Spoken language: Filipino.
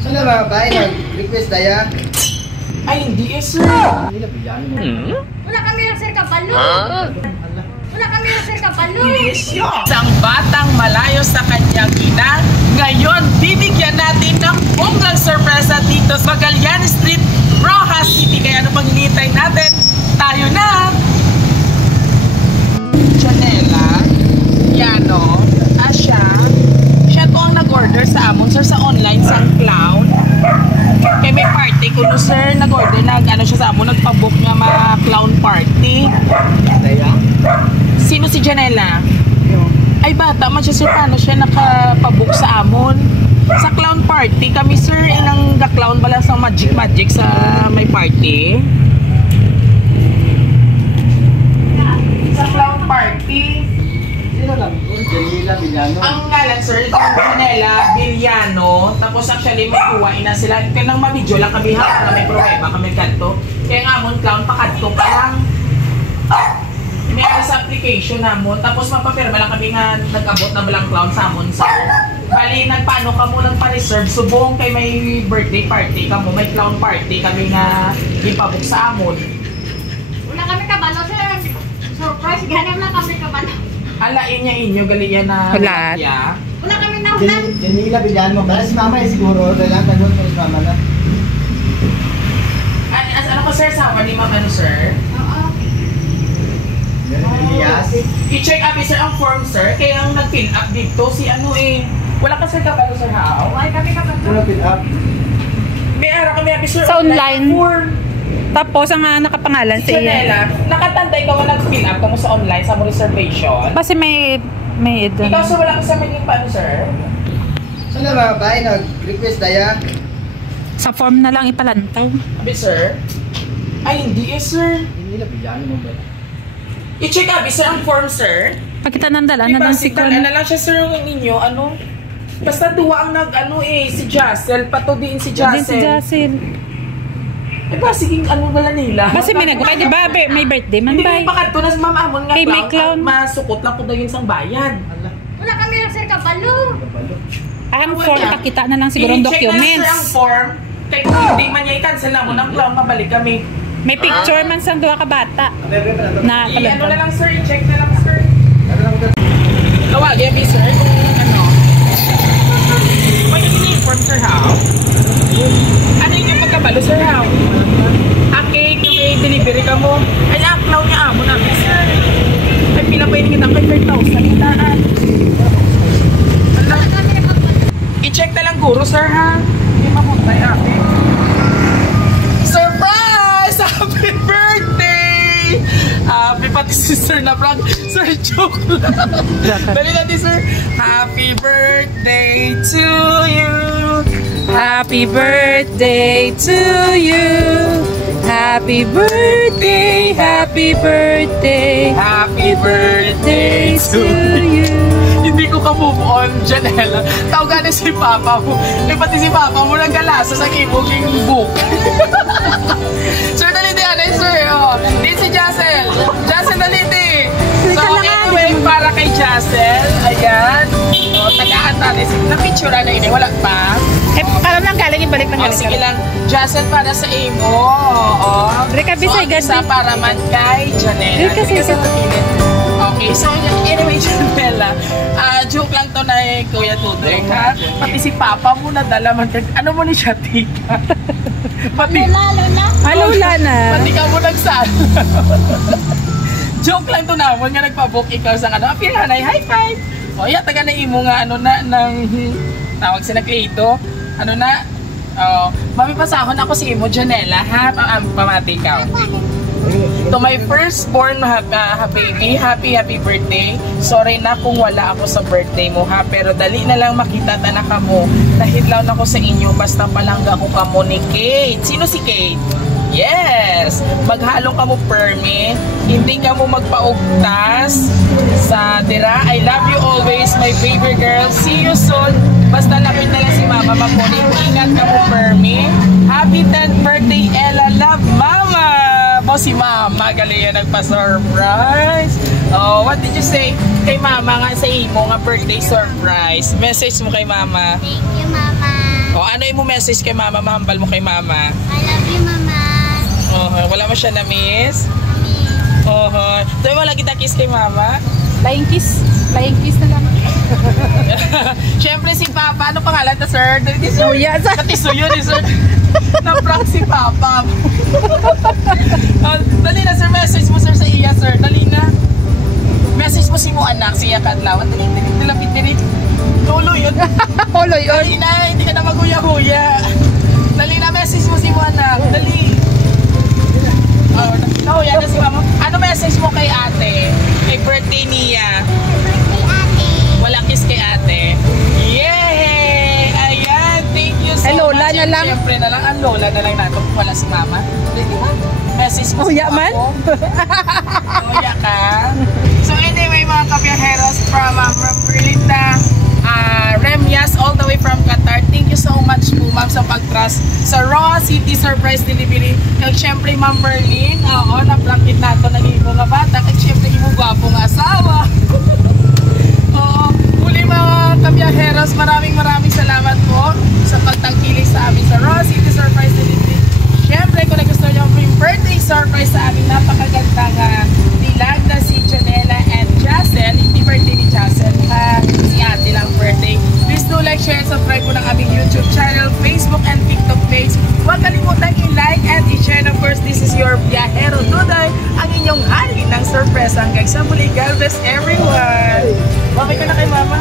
Saan na mga babae nag-request daya? Ay, hindi eh, sir. Hindi na bigyan mo. Wala kami ng sir kapalo. Wala kami ng sir kapalo. Isang batang malayo sa kanyang ina, ngayon bibigyan natin ng bonggang sorpresa dito sa Magallanes Street, Rojas City. Kaya ano pang hinihintay natin? Tayo na! Janela, Yano, Asya. Siya to ang nag-order sa amon, sir, sa online, sa clown. Kaya may party ko no, sir, nag-order, ano siya sa amon, nagpabook nga mga clown party. Daya? Sino si Janela? Ay, bata man siya, sir. Paano siya nakapabook sa amon? Sa clown party kami, sir, inang ga-clown bala sa magic sa may party. Sa clown party. Sino lang? Janela Villano. Ang ngalan, sir, itong Janela Villano. Tapos actually may kuwain na sila. Kaya nang mabidyo lang kami ha, na may problema kami kanto. Kaya nga amon, clown pakanto pa lang. May sa application namon. Tapos mapapirma lang kami nga nag-abot na balang clown sa amon, sir. Bali, nagpaano ka mo nagpa-reserve. Subong kay may birthday party ka mo. May clown party kami nga ipabok sa amon. Wala kami kabalo, sir. Surprise, ganyan lang kami kabalo. Alain niya inyo, gali yan na Hulat. Wala kami nahulan. Janela Villano. Para si mama si siguro. Kailangan tagon ko si mama na. Ano ko, sir? Sawa ni mama, ano, sir? Oo. Elias. I-check up, sir, ang form, sir. Kaya ang nag-fill up dito, si ano eh. Wala ka, sir, kapalo, sir, ha? Wala kami kabalo. Sino fill up? May araw kami, sir. Sa online. Form. Tapos ang nakapangalan sa iya. Janela, nakatanday ka mo nag-fill up ka mo sa online, sa mo reservation. Kasi may Ikaw, sir, wala ka sa menu pa, ano, sir? Saan na mga babae nag-request daya? sa form na lang ipalantaw. Abi, sir? Ay, hindi eh, sir. Hindi na bigyan mo ba? I-check up, sir, ang form, sir. Pagkita ng dala na Diba, ng si sikon. Dala lang siya, sir, yung ninyo, ano? Basta duwa ang nag-ano eh, si Jassel, patudiin si Din si Jassel. Jacel. Diba, siging ano wala nila? Kasi may nagpay, di ba? May birthday man Hindi ba? ko pakanto na ma'am amon nga Kay may clown, clown. masukot lang ko daw yun sang bayan. Ala. Wala kami ng sir kapalo. Kabalo. Ang form, pakita na lang siguro ang I-check na lang, sir, ang documents. form. Kaya kung hindi man niya i-cancel na mo ng clown, mabalik kami. May picture man sa duha ka bata. Na I-ano na kalantaw. lang, sir, i-check na lang, sir. Ano lang ito? Tawagin, sir, kung ano. May inform, sir, how? Ano yung pagkabalo, sir, how? Cake, yung may delivery ka mo. Ay, clown niya amo namin, sir. Ay, pila pa yung kitang kay 5,000 kitaan. Wala kami ng kapalo. I-check na lang guro, sir, ha? Hindi mabuntay, ate. Surprise! Happy birthday! Happy pati si sir na vlog. Sir, joke lang. Dali natin, sir. Happy birthday to you. Happy birthday to you. Happy birthday, happy birthday, Happy birthday to you. Hindi ko ka-move on, Janela. Tawagan na si Papa mo. Eh, pati si Papa mo nagkalasa sa kiboging book. Sir, dali di ano, sir. Oh. Di si Jassel. Jassel, dali di. So, anyway, para kay Jassel, ayan. O, tagaan natin. Na-picture na yun. Wala pa. Eh, alam lang galing, ibalik ng O, galing. sige lang. Jassel para sa imo. Oo. Rika, So, bisay, ang isa ganda. para man kay Janela. Rika, sige. Sa takilid. Okay, so anyway, Janela, joke lang to na eh, Kuya Tudeng, ha? Pati si Papa mo nadala man, ano mo ni siya, tika? Pati, Lalo na. Alula na. pati ka mo nagsala. Joke lang to na, huwag nga nagpabook ikaw sa ano, apir hanay, high five! O, iya, taga na imo nga, ano na, ng, tawag si Naklito, ano na, mami pasahon ako si imo, Janela, ha? Pamati ikaw. To my firstborn baby, happy birthday. Sorry na kung wala ako sa birthday mo, ha, pero dali na lang makita tanak mo. Nahidlaw na ko sa inyo basta palangga ko kamo ni Kate. Sino si Kate? Yes! Maghalo ka mo permi, hindi ka mo magpaugtas sa dira. I love you always, my baby girl. See you soon. Basta lapit na lang si Mama Maponi. Ingat ka mo permi. Happy 10th birthday, Ella. Love, Mama! Po si Mama, galing yan nagpa-surprise. Oh, what did you say kay Mama nga sa imo nga birthday surprise? Message mo kay Mama. Thank you, Mama. O, ano yung message kay mama? Mahambal mo kay mama. I love you, Mama. Wala mo siya na-miss? Mami. Tuloy mo lagi kiss kay mama. Flying kiss. Flying kiss na lang. Siyempre si Papa, ano pangalan na sir? Suya. Katisuyo ni sir. Na-prank si Papa. Dali na sir, message mo sir sa iya sir. Dali na. Message mo si mo anak, siya Kadlawan. Dali, lapit dali. Tulo yun. Holo yun. Dali na, hindi ka na maguya-huya. Dali na, message mo si mo anak. Dali. Nahuya na si mama. Ano message mo kay ate? Kay birthday niya. Birthday, ate. Wala kiss kay ate. Yay! Ayan, thank you so Ay, lola much. na lang. Siyempre na lang, ang lola na lang natin. Wala si mama. Dali ba? Message mo Huya si man? ako. Huya ka. So anyway, mga kabiyaheros from Berlinda, Remyas, all the way from Qatar. Thank you so much po, ma'am, sa pag-trust sa Raw City Surprise Delivery. Kag syempre, Ma'am Berlin, na-plangkit na ito ng ibong nga bata. Kag syempre, ibong gwapong asawa. Oo, muli mga kabiyaheros, maraming salamat po sa pagtangkilik sa amin sa Raw City Surprise Delivery. Syempre, kung nagustuhan nyo yung birthday surprise sa amin, napakagandang nilag na si Janela and Jassel. Hindi birthday ni Jassel, si ate lang birthday. Please do like, share, and subscribe po ng aming YouTube channel, Facebook, and TikTok page. Huwag kalimutan i-like and i-share. Of course, this is your Biyahero Duday, ang inyong hari ng surprise. Hanggang sa muli, God bless everyone! Bakit ka na kay mama?